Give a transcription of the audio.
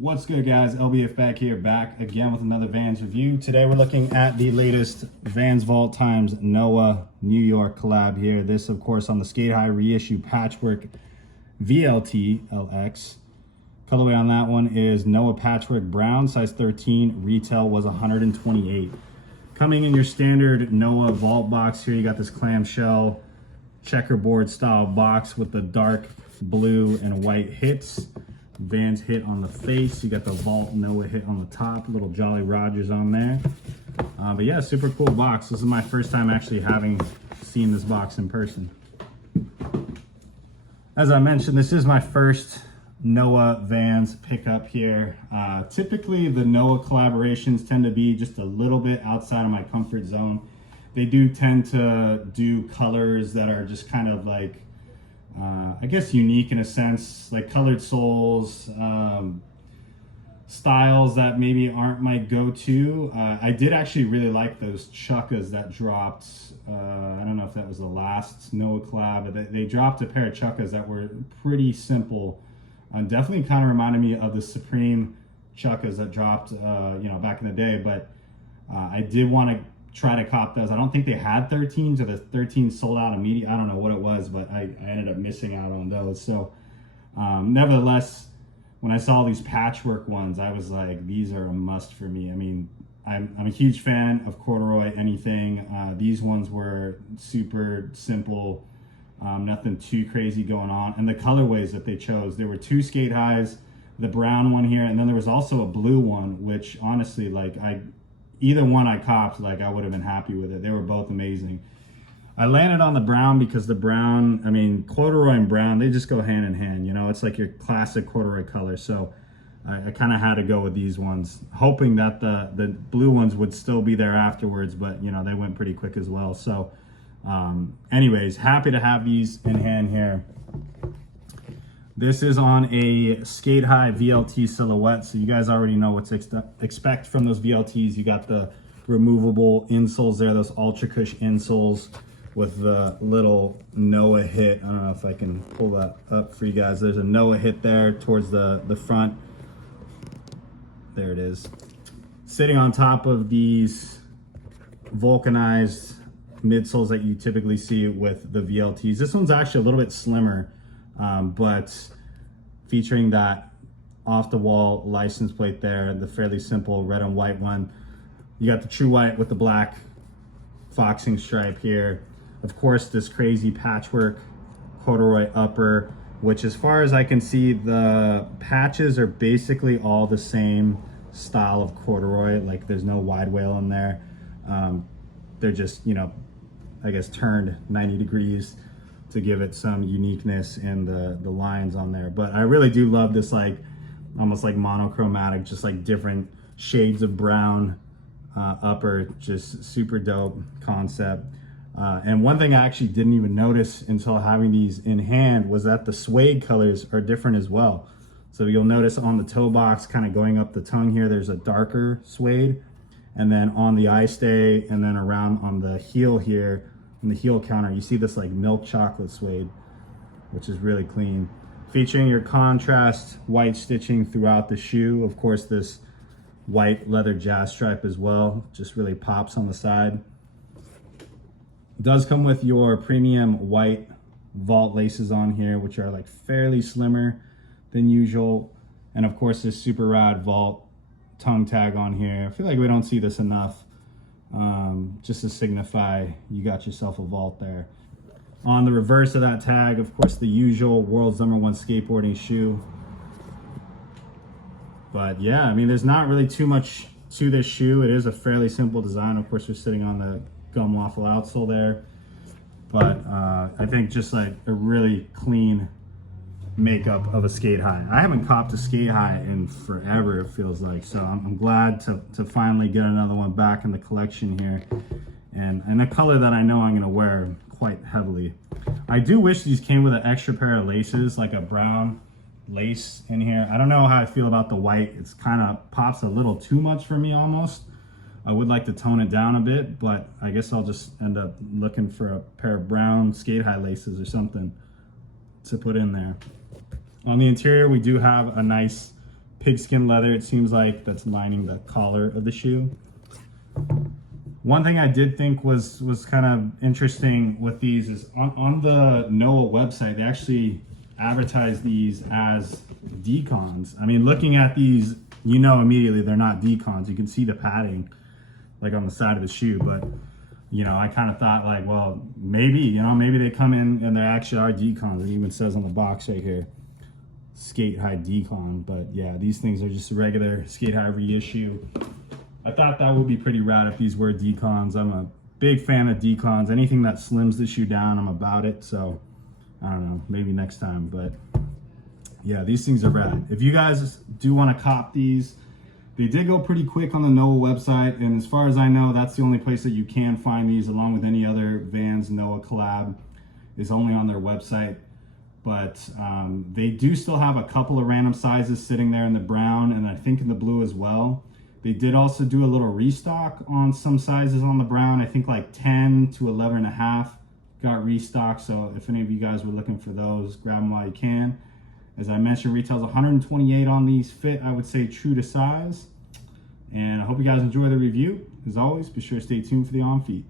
What's good, guys? LBF back again with another Vans review. Today we're looking at the latest Vans Vault times Noah New York collab here. This, of course, on the Sk8-Hi reissue Patchwork VLT LX. Colorway on that one is Noah Patchwork Brown, size 13. Retail was $128. Coming in your standard Noah Vault box here, you got this clamshell checkerboard style box with the dark blue and white hits. Vans hit on the face. You got the Vault Noah hit on the top, little Jolly Rogers on there. But yeah, super cool box. This is my first time actually having seen this box in person. As I mentioned, this is my first Noah Vans pickup here. Typically the Noah collaborations tend to be just a little bit outside of my comfort zone. They do tend to do colors that are just kind of like I guess unique in a sense, like colored soles, styles that maybe aren't my go-to. I did actually really like those Chukkas that dropped. I don't know if that was the last Noah collab, but they dropped a pair of Chukkas that were pretty simple. Definitely kind of reminded me of the Supreme Chukkas that dropped, back in the day. But I did want to try to cop those. I don't think they had 13s, or the 13s sold out immediately. I don't know what it was, but I ended up missing out on those. So nevertheless, when I saw these Patchwork ones, I was like, these are a must for me. I mean, I'm a huge fan of Corduroy anything. These ones were super simple, nothing too crazy going on. And the colorways that they chose, there were two Sk8-His, the brown one here, and then there was also a blue one, which honestly, like, either one I copped, like, I would have been happy with it. They were both amazing. I landed on the brown because the brown, I mean, corduroy and brown, they just go hand in hand. You know, it's like your classic corduroy color. So I kind of had to go with these ones, hoping that the blue ones would still be there afterwards, but, you know, they went pretty quick as well. So anyways, happy to have these in hand here. This is on a Sk8-Hi VLT silhouette, so you guys already know what to expect from those VLTs. You got the removable insoles there, those Ultra Cush insoles with the little Noah hit. I don't know if I can pull that up for you guys. There's a Noah hit there towards the front. There it is. Sitting on top of these vulcanized midsoles that you typically see with the VLTs. This one's actually a little bit slimmer. But featuring that off-the-wall license plate there, the fairly simple red and white one. You got the true white with the black foxing stripe here. Of course, this crazy patchwork corduroy upper, which, as far as I can see, the patches are basically all the same style of corduroy. Like, there's no wide wale in there. They're just, you know, I guess turned 90 degrees to give it some uniqueness in the lines on there. But I really do love this, like, almost like monochromatic, just like different shades of brown upper. Just super dope concept. And one thing I actually didn't even notice until having these in hand was that the suede colors are different as well. So you'll notice on the toe box, kind of going up the tongue here, there's a darker suede. And then on the eye stay, and then around on the heel here, in the heel counter, you see this like milk chocolate suede, which is really clean. Featuring your contrast white stitching throughout the shoe. Of course, this white leather jazz stripe as well, just really pops on the side. Does come with your premium white Vault laces on here, which are like fairly slimmer than usual. And of course, this super rad Vault tongue tag on here. I feel like we don't see this enough. Just to signify you got yourself a Vault there. On the reverse of that tag, of course, the usual world's #1 skateboarding shoe. But yeah, I mean, there's not really too much to this shoe. It is a fairly simple design. Of course, we're sitting on the gum waffle outsole there. But I think just like a really clean makeup of a Sk8-Hi. I haven't copped a Sk8-Hi in forever, it feels like, so I'm glad to finally get another one back in the collection here, and a color that I know I'm going to wear quite heavily. I do wish these came with an extra pair of laces, like a brown lace in here. I don't know how I feel about the white. It's kind of pops a little too much for me almost. I would like to tone it down a bit, but I guess I'll just end up looking for a pair of brown Sk8-Hi laces or something to put in there. On the interior, we do have a nice pigskin leather, it seems like, that's lining the collar of the shoe. One thing I did think was kind of interesting with these is on the Noah website, they actually advertise these as decons. I mean, looking at these, you know immediately they're not decons. You can see the padding like on the side of the shoe, but you know, I kind of thought like, well, maybe, you know, maybe they come in and they actually are decons. It even says on the box right here, Sk8-Hi decon. But yeah, these things are just a regular Sk8-Hi reissue. I thought that would be pretty rad if these were decons. I'm a big fan of decons. Anything that slims the shoe down, I'm about it. So I don't know, maybe next time. But yeah, these things are rad. If you guys do want to cop these, they did go pretty quick on the Noah website, and as far as I know, that's the only place that you can find these, along with any other Vans Noah collab, is only on their website. But they do still have a couple of random sizes sitting there in the brown, and I think in the blue as well. They did also do a little restock on some sizes on the brown. I think like 10 to 11.5 got restocked. So if any of you guys were looking for those, grab them while you can. As I mentioned, retails 128 on these. Fit, I would say, true to size. And I hope you guys enjoy the review. As always, be sure to stay tuned for the on feet.